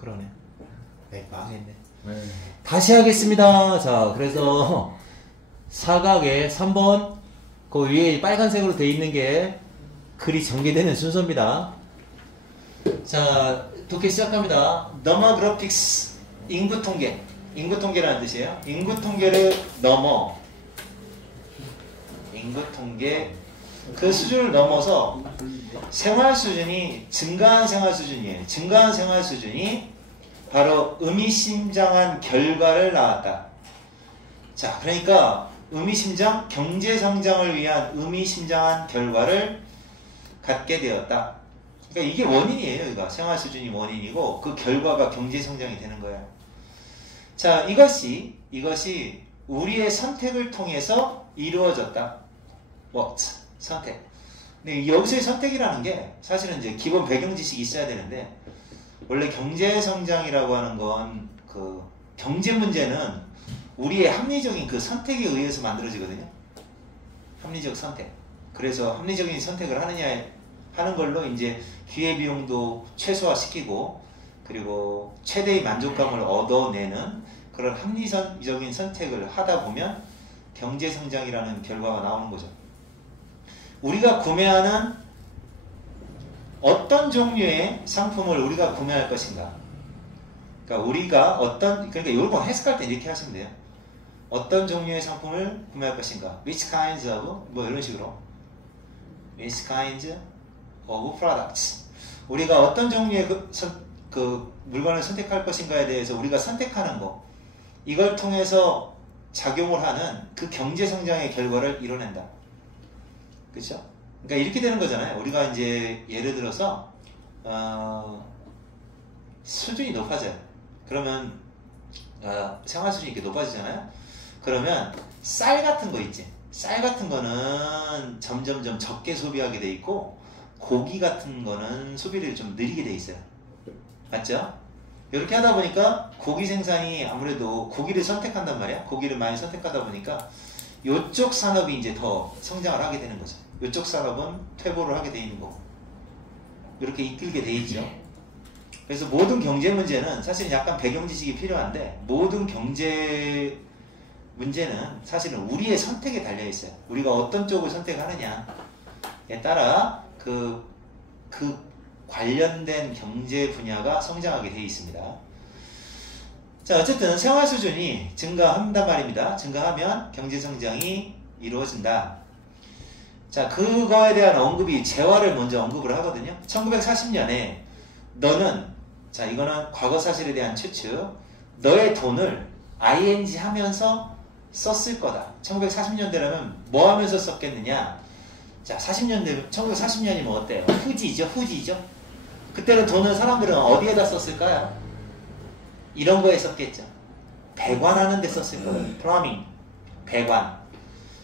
그러네. 네, 망했네. 네. 다시 하겠습니다. 자, 그래서 사각의 3번 그 위에 빨간색으로 되어 있는 게 글이 전개되는 순서입니다. 자, 독해 시작합니다. 넘어 그래픽스 인구 통계. 인구 통계라는 뜻이에요. 인구 통계를 넘어 인구 통계 그 수준을 넘어서 생활 수준이 증가한 생활 수준이에요. 증가한 생활 수준이 바로 의미심장한 결과를 낳았다. 자, 그러니까 의미심장, 경제성장을 위한 의미심장한 결과를 갖게 되었다. 그러니까 이게 원인이에요. 이거 생활 수준이 원인이고 그 결과가 경제성장이 되는 거예요. 자, 이것이 우리의 선택을 통해서 이루어졌다. What? 선택. 근데 여기서의 선택이라는 게 사실은 이제 기본 배경 지식이 있어야 되는데 원래 경제성장이라고 하는 건 그 경제 문제는 우리의 합리적인 그 선택에 의해서 만들어지거든요. 합리적 선택. 그래서 합리적인 선택을 하는 걸로 이제 기회비용도 최소화시키고 그리고 최대의 만족감을 얻어내는 그런 합리적인 선택을 하다 보면 경제성장이라는 결과가 나오는 거죠. 우리가 구매하는 어떤 종류의 상품을 우리가 구매할 것인가. 그러니까 그러니까 이걸 해석할 때 이렇게 하시면 돼요. 어떤 종류의 상품을 구매할 것인가. Which kinds of, 뭐 이런 식으로. Which kinds of products. 우리가 어떤 종류의 그 물건을 선택할 것인가에 대해서 우리가 선택하는 거. 이걸 통해서 작용을 하는 그 경제성장의 결과를 이뤄낸다. 그렇죠? 그러니까 이렇게 되는 거잖아요. 우리가 이제 예를 들어서 수준이 높아져요. 그러면 생활 수준이 이렇게 높아지잖아요. 그러면 쌀 같은 거 있지. 쌀 같은 거는 점점점 적게 소비하게 돼 있고 고기 같은 거는 소비를 좀 느리게 돼 있어요. 맞죠? 이렇게 하다 보니까 고기 생산이 아무래도 고기를 선택한단 말이야. 고기를 많이 선택하다 보니까 이쪽 산업이 이제 더 성장을 하게 되는 거죠. 이쪽 산업은 퇴보를 하게 돼 있는 거고 이렇게 이끌게 돼 있죠. 그래서 모든 경제 문제는 사실은 약간 배경 지식이 필요한데 모든 경제 문제는 사실은 우리의 선택에 달려 있어요. 우리가 어떤 쪽을 선택하느냐에 따라 그 관련된 경제 분야가 성장하게 되어 있습니다. 자, 어쨌든 생활 수준이 증가한단 말입니다. 증가하면 경제 성장이 이루어진다. 자, 그거에 대한 언급이 재화를 먼저 언급을 하거든요. 1940년에 너는, 자, 이거는 과거 사실에 대한 추측, 너의 돈을 ing 하면서 썼을 거다. 1940년대라면 뭐 하면서 썼겠느냐? 자, 1940년이면 어때요? 후지죠. 그때는 돈을 사람들은 어디에다 썼을까요? 이런 거에 썼겠죠. 배관하는 데 썼을 거예요. 플러밍, 배관.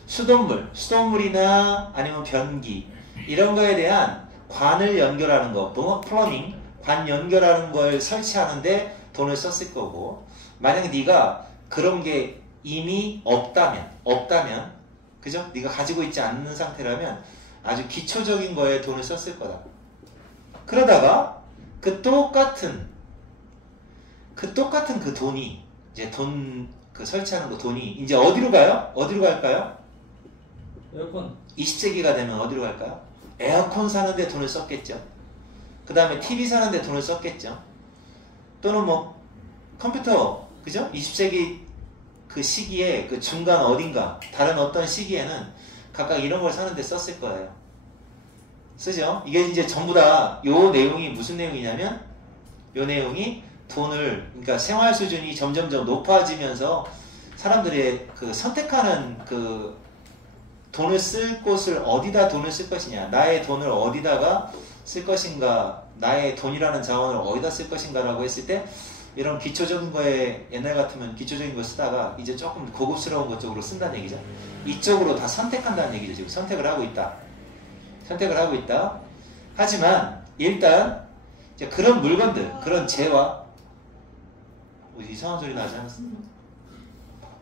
수돗물이나 아니면 변기 이런 거에 대한 관을 연결하는 거, 플러밍, 관 연결하는 걸 설치하는데 돈을 썼을 거고 만약에 네가 그런 게 이미 없다면 그죠? 네가 가지고 있지 않는 상태라면 아주 기초적인 거에 돈을 썼을 거다. 그러다가 그 똑같은 그 돈이 이제 그 설치하는 거 돈이 이제 어디로 가요? 어디로 갈까요? 에어컨. 20세기가 되면 어디로 갈까요? 에어컨 사는데 돈을 썼겠죠. 그 다음에 TV 사는데 돈을 썼겠죠. 또는 뭐 컴퓨터, 그죠? 20세기 그 시기에 그 중간 어딘가 다른 어떤 시기에는 각각 이런 걸 사는데 썼을 거예요. 쓰죠? 이게 이제 전부 다 요 내용이 무슨 내용이냐면 요 내용이 돈을, 그러니까 생활 수준이 점점점 높아지면서 사람들의 그 선택하는 그 돈을 쓸 곳을 어디다 돈을 쓸 것이냐, 나의 돈을 어디다가 쓸 것인가, 나의 돈이라는 자원을 어디다 쓸 것인가 라고 했을 때 이런 기초적인 거에 옛날 같으면 기초적인 거 쓰다가 이제 조금 고급스러운 것 쪽으로 쓴다는 얘기죠. 이쪽으로 다 선택한다는 얘기죠. 지금 선택을 하고 있다. 하지만 일단 이제 그런 물건들, 그런 재화, 이상한 소리 나지 않았습니까?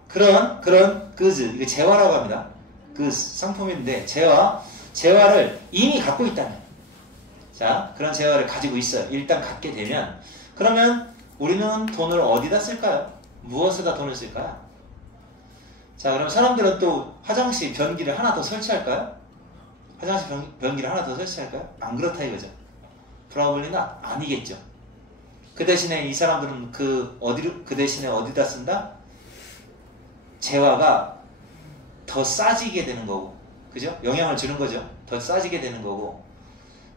그런 goods, 이거 재화라고 합니다. 그 상품인데 재화를 이미 갖고 있다면, 자, 그런 재화를 가지고 있어요. 일단 갖게 되면, 그러면 우리는 돈을 어디다 쓸까요? 무엇에다 돈을 쓸까요? 자, 그럼 사람들은 또 화장실 변기를 하나 더 설치할까요? 화장실 변기를 하나 더 설치할까요? 안 그렇다 이거죠. 프라블리는 아니겠죠. 그 대신에 이 사람들은 그 대신에 어디다 쓴다? 재화가 더 싸지게 되는 거고, 그죠? 영향을 주는 거죠. 더 싸지게 되는 거고.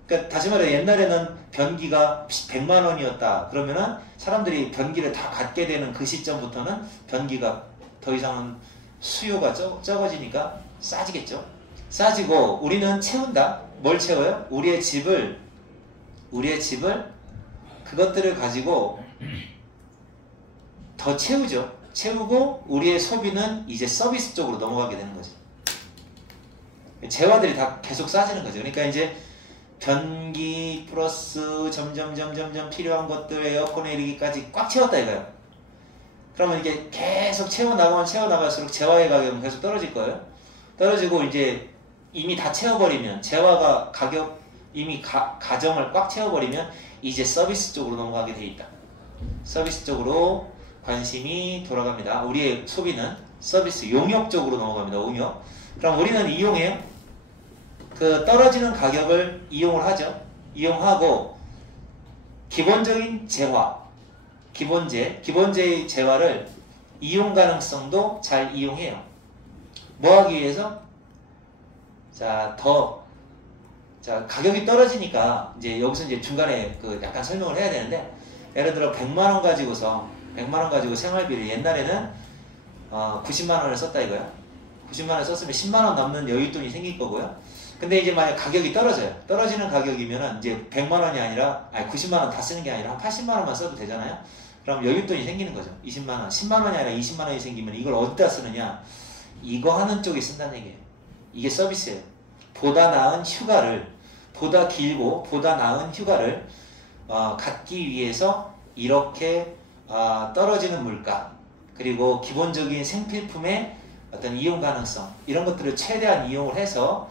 그러니까 다시 말해 옛날에는 변기가 100만 원이었다. 그러면은 사람들이 변기를 다 갖게 되는 그 시점부터는 변기가 더 이상은 수요가 적어지니까 싸지겠죠. 싸지고 우리는 채운다. 뭘 채워요? 우리의 집을 그것들을 가지고 더 채우죠. 채우고 우리의 소비는 이제 서비스 쪽으로 넘어가게 되는 거죠. 재화들이 다 계속 싸지는 거죠. 그러니까 이제 변기 플러스 점점 필요한 것들 에어컨 내리기까지 꽉 채웠다 이거예요. 그러면 이게 계속 채워나갈수록 재화의 가격은 계속 떨어질 거예요. 떨어지고 이제 이미 다 채워버리면 재화가 가격 이미 가정을 꽉 채워버리면 이제 서비스 쪽으로 넘어가게 돼 있다. 서비스 쪽으로 관심이 돌아갑니다. 우리의 소비는 서비스 용역 쪽으로 넘어갑니다. 용역. 그럼 우리는 이용해요. 그 떨어지는 가격을 이용을 하죠. 이용하고 기본적인 재화, 기본재의 재화를 이용 가능성도 잘 이용해요. 뭐 하기 위해서? 자, 가격이 떨어지니까 이제 여기서 이제 중간에 약간 설명을 해야 되는데, 예를 들어 100만 원 가지고 생활비를 옛날에는 90만 원을 썼다 이거야. 90만 원 썼으면 10만 원 남는 여윳돈이 생길 거고요. 근데 이제 만약 가격이 떨어져요. 떨어지는 가격이면은 이제 100만 원이 아니라 90만 원 다 쓰는 게 아니라 한 80만 원만 써도 되잖아요. 그럼 여윳돈이 생기는 거죠. 20만 원, 10만 원이 아니라 20만 원이 생기면 이걸 어디다 쓰느냐? 이거 하는 쪽에 쓴다는 얘기예요. 이게 서비스예요. 보다 나은 휴가를, 보다 길고 보다 나은 휴가를 갖기 위해서 이렇게 떨어지는 물가, 그리고 기본적인 생필품의 어떤 이용 가능성, 이런 것들을 최대한 이용을 해서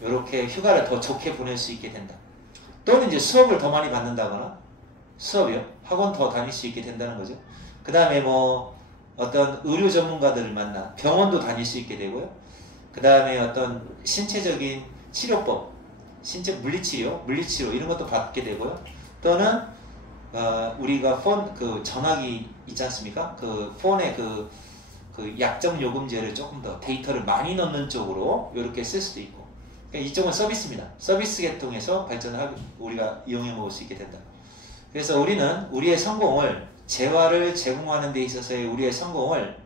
이렇게 휴가를 더 좋게 보낼 수 있게 된다. 또는 이제 수업을 더 많이 받는다거나, 수업이요? 학원 더 다닐 수 있게 된다는 거죠. 그 다음에 뭐 어떤 의료 전문가들을 만나 병원도 다닐 수 있게 되고요. 그 다음에 어떤 신체적인 치료법, 신체 물리치료 이런 것도 받게 되고요. 또는 우리가 전화기 있지 않습니까? 그 폰에 그 약정 요금제를 조금 더 데이터를 많이 넣는 쪽으로 이렇게 쓸 수도 있고. 그러니까 이쪽은 서비스입니다. 서비스 계통에서 발전을 우리가 이용해 먹을 수 있게 된다. 그래서 우리는 우리의 성공을, 재화를 제공하는 데 있어서의 우리의 성공을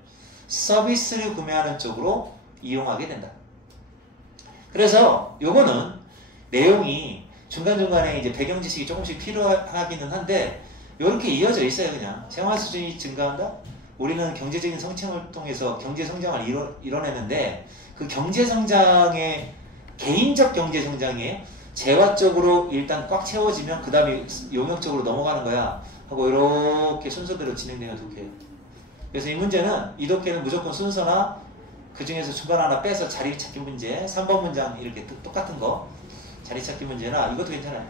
서비스를 구매하는 쪽으로 이용하게 된다. 그래서 요거는 내용이 중간중간에 이제 배경 지식이 조금씩 필요하기는 한데 이렇게 이어져 있어요. 그냥 생활 수준이 증가한다. 우리는 경제적인 성장을 통해서 경제 성장을 이뤄내는데, 그 경제 성장의 개인적 경제 성장이에요. 재화 쪽으로 일단 꽉 채워지면 그 다음에 용역 쪽으로 넘어가는 거야 하고 이렇게 순서대로 진행되는 독해예요. 그래서 이 문제는, 이 독해는 무조건 순서나 그 중에서 중간 하나 빼서 자리 찾기 문제, 3번 문장 이렇게 똑같은 거 자리 찾기 문제나 이것도 괜찮아요.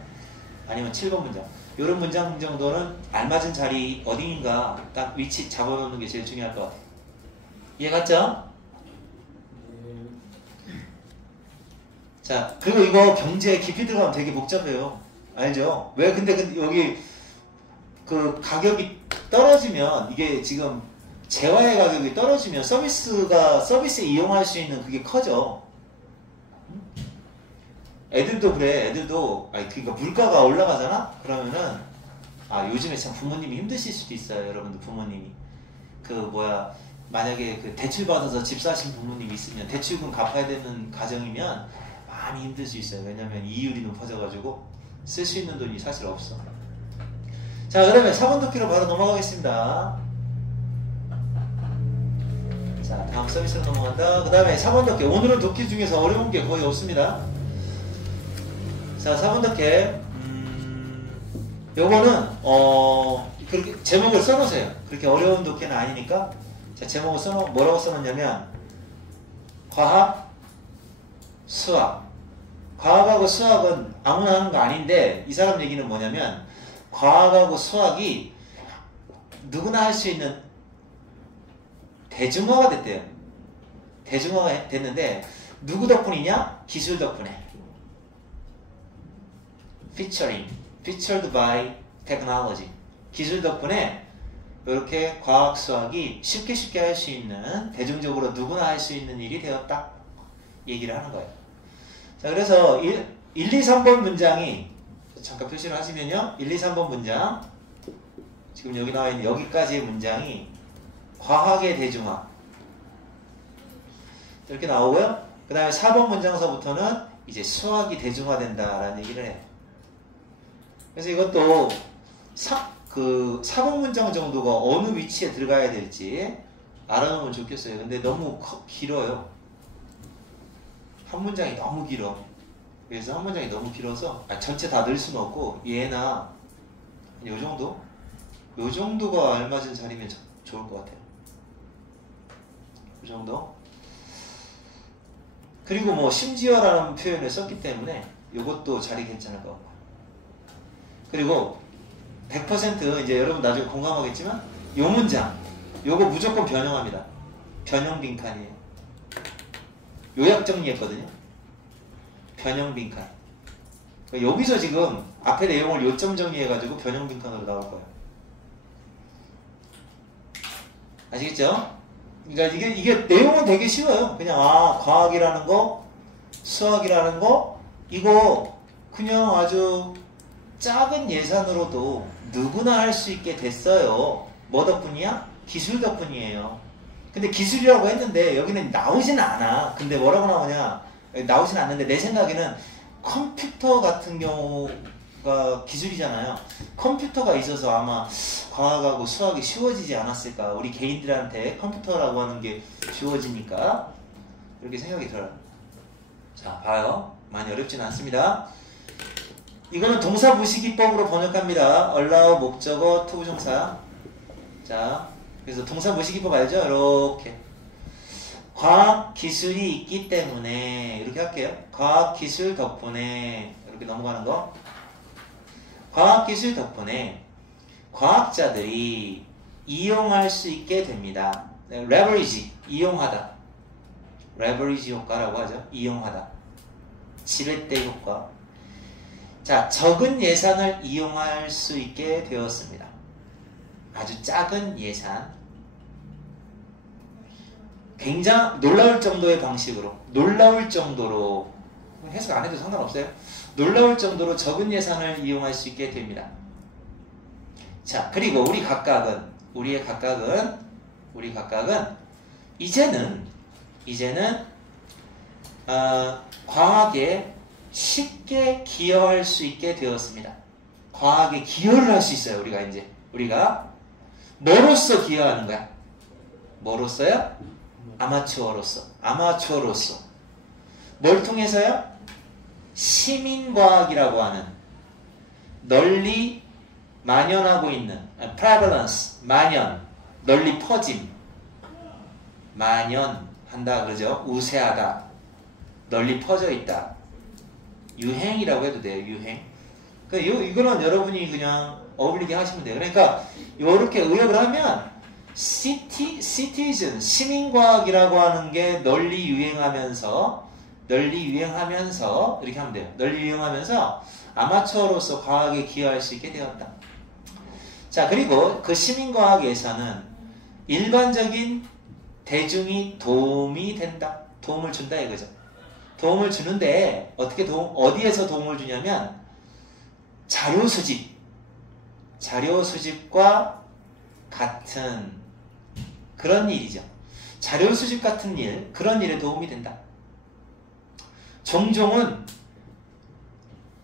아니면 7번 문장, 이런 문장 정도는 알맞은 자리 어디인가 딱 위치 잡아놓는 게 제일 중요할 것 같아요. 이해 갔죠? 자, 그리고 이거 경제에 깊이 들어가면 되게 복잡해요. 알죠? 왜? 근데 여기 그 가격이 떨어지면, 이게 지금 재화의 가격이 떨어지면 서비스에 이용할 수 있는 그게 커져. 애들도 그래. 애들도, 그러니까 물가가 올라가잖아? 그러면은, 요즘에 참 부모님이 힘드실 수도 있어요. 여러분들 부모님이. 만약에 대출 받아서 집 사신 부모님이 있으면, 대출금 갚아야 되는 가정이면 많이 힘들 수 있어요. 왜냐면 이율이 높아져가지고 쓸 수 있는 돈이 사실 없어. 자, 그 다음에 4번 독해로 바로 넘어가겠습니다. 자, 다음 서비스로 넘어간다. 그 다음에 4번 독해. 오늘은 독해 중에서 어려운 게 거의 없습니다. 자, 4번 독해. 요거는 그렇게 제목을 써놓으세요. 그렇게 어려운 독해는 아니니까. 자, 제목을 뭐라고 써놓냐면 과학, 수학. 과학하고 수학은 아무나 하는 거 아닌데, 이 사람 얘기는 뭐냐면 과학하고 수학이 누구나 할 수 있는 대중화가 됐대요. 대중화가 됐는데 누구 덕분이냐? 기술 덕분에. featured by technology. 기술 덕분에 이렇게 과학 수학이 쉽게 할 수 있는, 대중적으로 누구나 할 수 있는 일이 되었다 얘기를 하는 거예요. 자, 그래서 1, 2, 3번 문장이 잠깐 표시를 하시면요, 1, 2, 3번 문장, 지금 여기 나와 있는 여기까지의 문장이 과학의 대중화 이렇게 나오고요. 그 다음에 4번 문장서부터는 이제 수학이 대중화된다라는 얘기를 해요. 그래서 이것도 4번 문장 정도가 어느 위치에 들어가야 될지 알아놓으면 좋겠어요. 근데 너무 길어요. 한 문장이 너무 길어. 그래서 한 문장이 너무 길어서 전체 다 넣을 수는 없고 얘나 요 정도? 요 정도가 알맞은 자리면 좋을 것 같아요. 그 정도? 그리고 뭐 심지어라는 표현을 썼기 때문에 이것도 자리 괜찮을 것 같고. 그리고 100% 이제 여러분 나중에 공감하겠지만 요 문장 요거 무조건 변형합니다. 변형 빈칸이에요. 요약 정리했거든요. 변형 빈칸. 여기서 지금 앞에 내용을 요점 정리해가지고 변형 빈칸으로 나올 거예요. 아시겠죠? 그러니까 이게 내용은 되게 쉬워요. 그냥 과학이라는 거, 수학이라는 거, 이거 그냥 아주 작은 예산으로도 누구나 할 수 있게 됐어요. 뭐 덕분이야? 기술 덕분이에요. 근데 기술이라고 했는데 여기는 나오진 않아. 근데 뭐라고 나오냐? 나오진 않는데 내 생각에는 컴퓨터 같은 경우가 기술이잖아요. 컴퓨터가 있어서 아마 과학하고 수학이 쉬워지지 않았을까. 우리 개인들한테 컴퓨터라고 하는 게 쉬워지니까 이렇게 생각이 들어요. 자, 봐요. 많이 어렵진 않습니다. 이거는 동사 무시기법으로 번역합니다. allow, 목적어, 투부정사. 자, 그래서 동사 무시기법 알죠? 이렇게 과학 기술이 있기 때문에 이렇게 할게요. 과학 기술 덕분에 이렇게 넘어가는 거. 과학 기술 덕분에 과학자들이 이용할 수 있게 됩니다. leverage, 이용하다. leverage 효과라고 하죠. 이용하다. 지렛대 효과. 자, 적은 예산을 이용할 수 있게 되었습니다. 아주 작은 예산. 굉장히 놀라울 정도의 방식으로, 놀라울 정도로, 해석 안 해도 상관없어요. 놀라울 정도로 적은 예산을 이용할 수 있게 됩니다. 자, 그리고 우리 각각은 이제는 과학에 쉽게 기여할 수 있게 되었습니다. 과학에 기여를 할 수 있어요. 우리가 뭐로써 기여하는 거야? 뭐로써요? 아마추어로서. 뭘 통해서요? 시민과학이라고 하는 널리 만연하고 있는 prevalence, 만연, 널리 퍼짐, 만연한다 그러죠. 우세하다, 널리 퍼져 있다. 유행이라고 해도 돼요. 유행. 이거는 여러분이 그냥 어울리게 하시면 돼요. 그러니까 이렇게 의역을 하면 citizen, 시민과학이라고 하는 게 널리 유행하면서 이렇게 하면 돼요. 널리 유행하면서 아마추어로서 과학에 기여할 수 있게 되었다. 자, 그리고 그 시민과학에서는 일반적인 대중이 도움이 된다. 도움을 준다 이거죠. 도움을 주는데 어디에서 도움을 주냐면 자료 수집과 같은 그런 일이죠. 자료 수집 같은 일, 그런 일에 도움이 된다. 종종은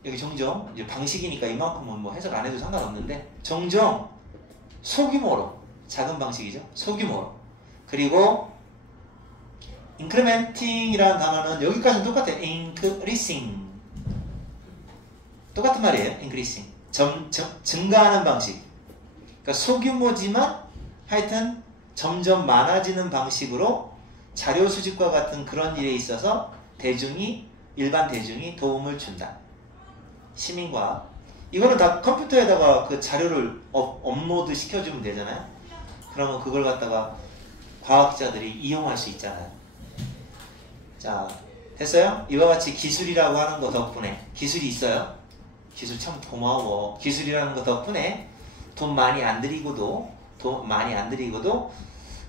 여기 종종 이제 방식이니까 이만큼은 뭐 해석 안 해도 상관없는데 종종 소규모로, 작은 방식이죠. 소규모로. 그리고 incrementing이라는 단어는 여기까지는 똑같아요. increasing. 똑같은 말이에요. increasing. 증가하는 방식. 그러니까 소규모지만 하여튼 점점 많아지는 방식으로 자료 수집과 같은 그런 일에 있어서 일반 대중이 도움을 준다. 시민과학. 이거는 다 컴퓨터에다가 그 자료를 업로드 시켜주면 되잖아요. 그러면 그걸 갖다가 과학자들이 이용할 수 있잖아요. 자, 됐어요? 이와 같이 기술이라고 하는 거 덕분에, 기술이 있어요. 기술 참 고마워. 기술이라는 거 덕분에 돈 많이 안 들이고도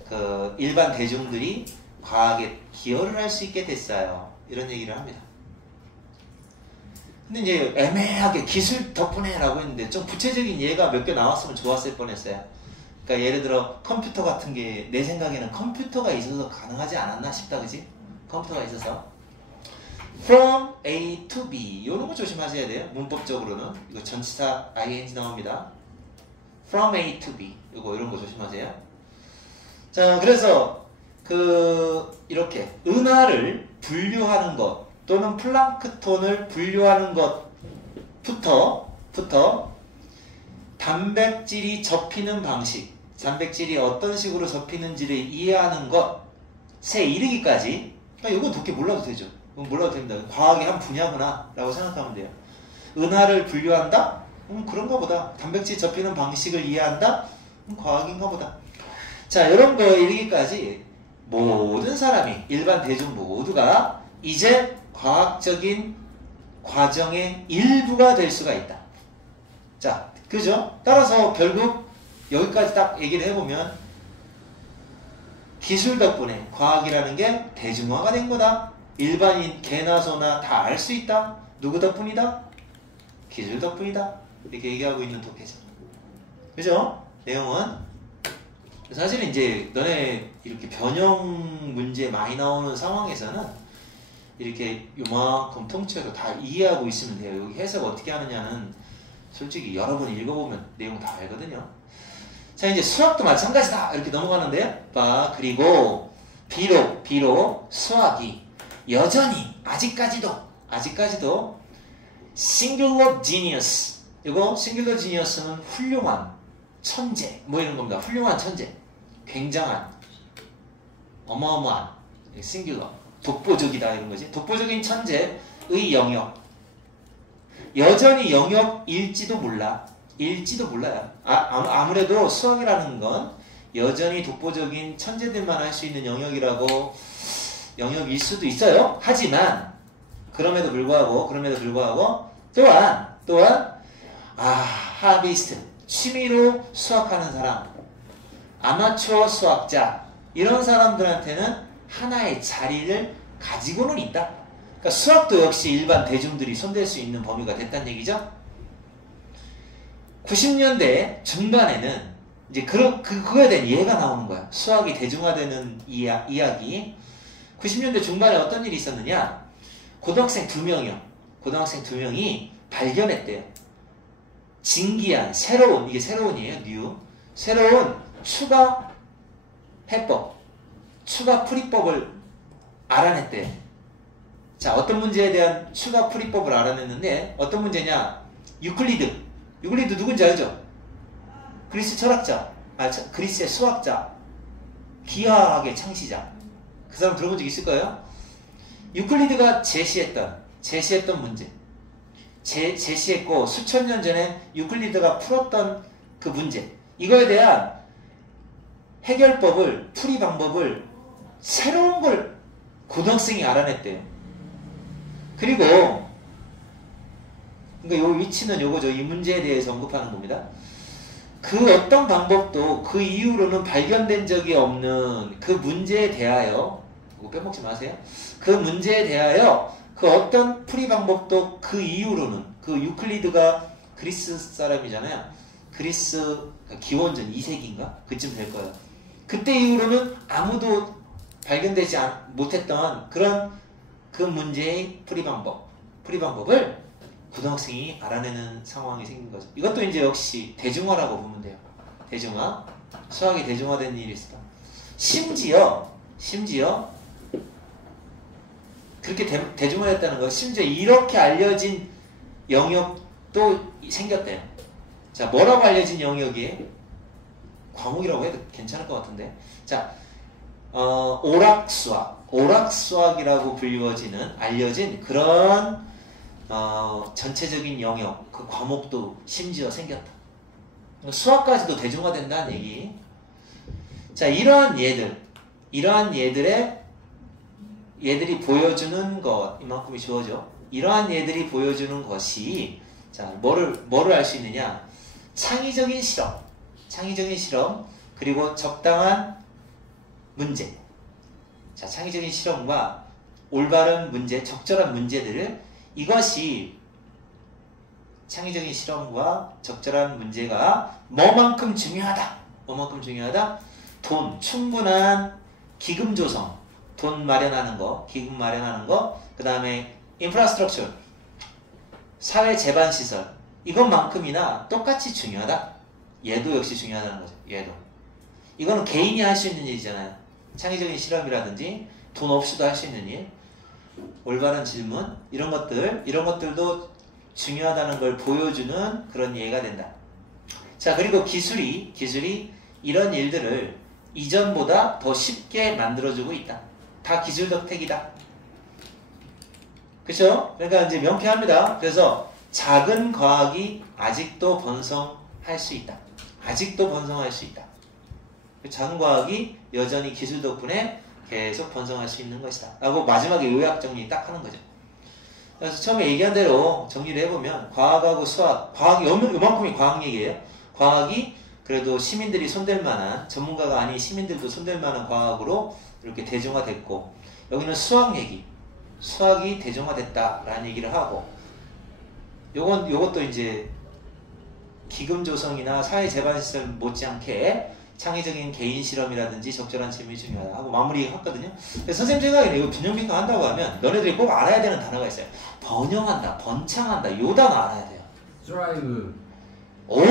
그 일반 대중들이 과학에 기여를 할 수 있게 됐어요. 이런 얘기를 합니다. 근데 이제 애매하게 기술 덕분에 라고 했는데 좀 구체적인 예가 몇 개 나왔으면 좋았을 뻔했어요. 그러니까 예를 들어 컴퓨터 같은 게 내 생각에는 컴퓨터가 있어서 가능하지 않았나 싶다, 그지? 컴퓨터가 있어서 from A to B 이런 거 조심하셔야 돼요. 문법적으로는 이거 전치사 ing 나옵니다. from A to B 이런 거 조심하세요. 자, 그래서 이렇게 은하를 분류하는 것 또는 플랑크톤을 분류하는 것부터 단백질이 접히는 방식, 단백질이 어떤 식으로 접히는지를 이해하는 것에 이르기까지, 이건 그렇게 몰라도 되죠. 이건 몰라도 됩니다. 과학의 한 분야구나 라고 생각하면 돼요. 은하를 분류한다? 그런가 보다. 단백질 접히는 방식을 이해한다? 과학인가 보다. 자, 이런 거에 이르기까지 모든 사람이, 일반 대중 모두가 이제 과학적인 과정의 일부가 될 수가 있다. 자, 그죠? 따라서 결국 여기까지 딱 얘기를 해보면 기술 덕분에 과학이라는 게 대중화가 된 거다. 일반인 개나 소나 다 알 수 있다. 누구 덕분이다? 기술 덕분이다. 이렇게 얘기하고 있는 독해죠. 그죠? 내용은 사실은 이제 너네 이렇게 변형 문제 많이 나오는 상황에서는 이렇게 요만큼 통째로 다 이해하고 있으면 돼요. 여기 해석 어떻게 하느냐는 솔직히 여러 번 읽어보면 내용 다 알거든요. 자, 이제 수학도 마찬가지다 이렇게 넘어가는데요. 그리고 비록 수학이 여전히 아직까지도 singular genius, 이거 singular genius는 훌륭한 천재 뭐 이런 겁니다. 훌륭한 천재, 굉장한, 어마어마한, singular, 독보적이다 이런 거지. 독보적인 천재의 영역, 여전히 영역일지도 몰라요. 아무래도 수학이라는 건 여전히 독보적인 천재들만 할 수 있는 영역일 수도 있어요. 하지만 그럼에도 불구하고 또한 하비스트, 취미로 수학하는 사람, 아마추어 수학자, 이런 사람들한테는 하나의 자리를 가지고는 있다. 그러니까 수학도 역시 일반 대중들이 손댈 수 있는 범위가 됐다는 얘기죠. 90년대 중반에는 이제 그거에 대한 이해가 나오는 거야. 수학이 대중화되는 이야기. 90년대 중반에 어떤 일이 있었느냐? 고등학생 두 명이 발견했대요. 진기한, 새로운이에요. 새로운 추가 해법, 추가 풀이법을 알아냈대요. 자, 어떤 문제에 대한 추가 풀이법을 알아냈는데, 어떤 문제냐? 유클리드 누군지 알죠? 그리스 철학자, 그리스의 수학자, 기하학의 창시자. 그 사람 들어본 적 있을 거예요? 유클리드가 제시했던 문제, 제시했고 수천 년 전에 유클리드가 풀었던 그 문제, 이거에 대한 해결법을, 풀이 방법을, 새로운 걸 고등학생이 알아냈대요. 그리고 그러니까 요 위치는 요거죠. 이 문제에 대해서 언급하는 겁니다. 그 어떤 방법도 그 이후로는 발견된 적이 없는 그 문제에 대하여, 이거 빼먹지 마세요. 그 문제에 대하여 그 어떤 풀이 방법도 그 이후로는, 그 유클리드가 그리스 사람이잖아요. 그리스 기원전 2세기인가? 그쯤 될 거예요. 그때 이후로는 아무도 발견되지 못했던 그런 그 문제의 풀이 방법을 고등학생이 알아내는 상황이 생긴 거죠. 이것도 이제 역시 대중화라고 보면 돼요. 대중화. 수학이 대중화된 일이 있었다. 심지어 그렇게 대중화됐다는 거, 심지어 이렇게 알려진 영역도 생겼대요. 자, 뭐라고 알려진 영역이에요? 과목이라고 해도 괜찮을 것 같은데. 자, 오락수학이라고 불리워지는, 알려진 그런 전체적인 영역, 그 과목도 심지어 생겼다. 수학까지도 대중화된다는 얘기. 자, 이러한 얘들이 보여주는 것, 이만큼이 주어져. 이러한 얘들이 보여주는 것이, 자, 뭐를 알 수 있느냐? 창의적인 실험, 그리고 적당한 문제. 자, 창의적인 실험과 올바른 문제, 적절한 문제들을, 이것이 창의적인 실험과 적절한 문제가 뭐만큼 중요하다? 돈, 충분한 기금 조성, 돈 마련하는 거, 기금 마련하는 거, 그 다음에 인프라스트럭처, 사회 제반 시설, 이것만큼이나 똑같이 중요하다. 얘도 역시 중요하다는 거죠. 얘도. 이거는 개인이 할 수 있는 일이잖아요. 창의적인 실험이라든지 돈 없이도 할 수 있는 일, 올바른 질문, 이런 것들도 중요하다는 걸 보여주는 그런 예가 된다. 자, 그리고 기술이 이런 일들을 이전보다 더 쉽게 만들어주고 있다. 다 기술 덕택이다. 그쵸? 그러니까 이제 명쾌합니다. 그래서 작은 과학이 아직도 번성할 수 있다. 작은 과학이 여전히 기술 덕분에 계속 번성할 수 있는 것이다. 라고 마지막에 요약 정리 딱 하는 거죠. 그래서 처음에 얘기한 대로 정리를 해보면 과학하고 수학, 과학이 요만큼이 과학 얘기예요. 과학이 그래도 시민들이 손댈 만한, 전문가가 아닌 시민들도 손댈 만한 과학으로 이렇게 대중화됐고, 여기는 수학 얘기, 수학이 대중화됐다라는 얘기를 하고, 요것도 이제 기금 조성이나 사회 재반 시설 못지않게 창의적인 개인 실험이라든지 적절한 질문이 중요하다 하고 마무리했거든요. 선생님 생각에는 이거 균형평가 한다고 하면 너네들이 꼭 알아야 되는 단어가 있어요. 번영한다, 번창한다, 요 단어 알아야 돼요. 드라이브. 오!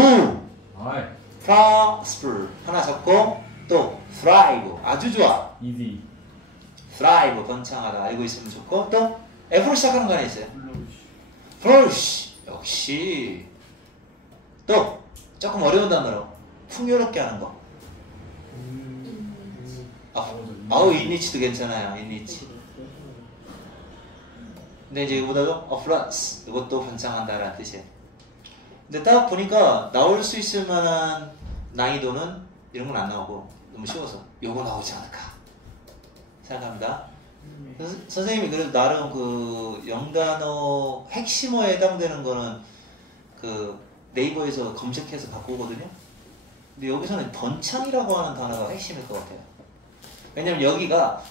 아이. prosper 하나 잡고 또 thrive 아주 좋아. easy. thrive 번창하다 알고 있으면 좋고, 또 F로 시작하는 거 하나 있어요. flourish 역시. 또 조금 어려운 단어로 풍요롭게 하는 거. 인니치도 괜찮아요. 인니치. 근데 이제 이거보다도 affluence, 이것도 번창한다라는 뜻이에요. 근데 딱 보니까 나올 수 있을 만한 난이도는 이런 건 안 나오고 너무 쉬워서 요거 나오지 않을까 생각합니다. 선생님이 그래도 나름 그 영단어 핵심어에 해당되는 거는 그 네이버에서 검색해서 갖고 오거든요. 근데 여기서는 번창이라고 하는 단어가 핵심일 것 같아요. 왜냐면 여기가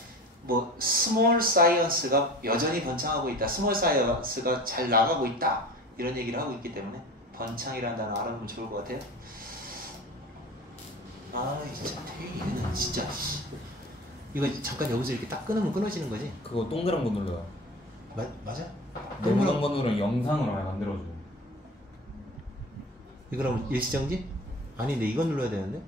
뭐 스몰 사이언스가 여전히 번창하고 있다, 스몰 사이언스가 잘 나가고 있다, 이런 얘기를 하고 있기 때문에 번창이라는 단어 알아보면 좋을 것 같아요. 진짜 이거는 진짜 이거 잠깐 여기서 이렇게 딱 끊으면 끊어지는 거지? 그거 동그란 거 눌러요. 맞아? 동그란 거 누르면 영상으로 많이 만들어줘요. 이거랑 일시정지? 아닌데 이건 눌러야 되는데?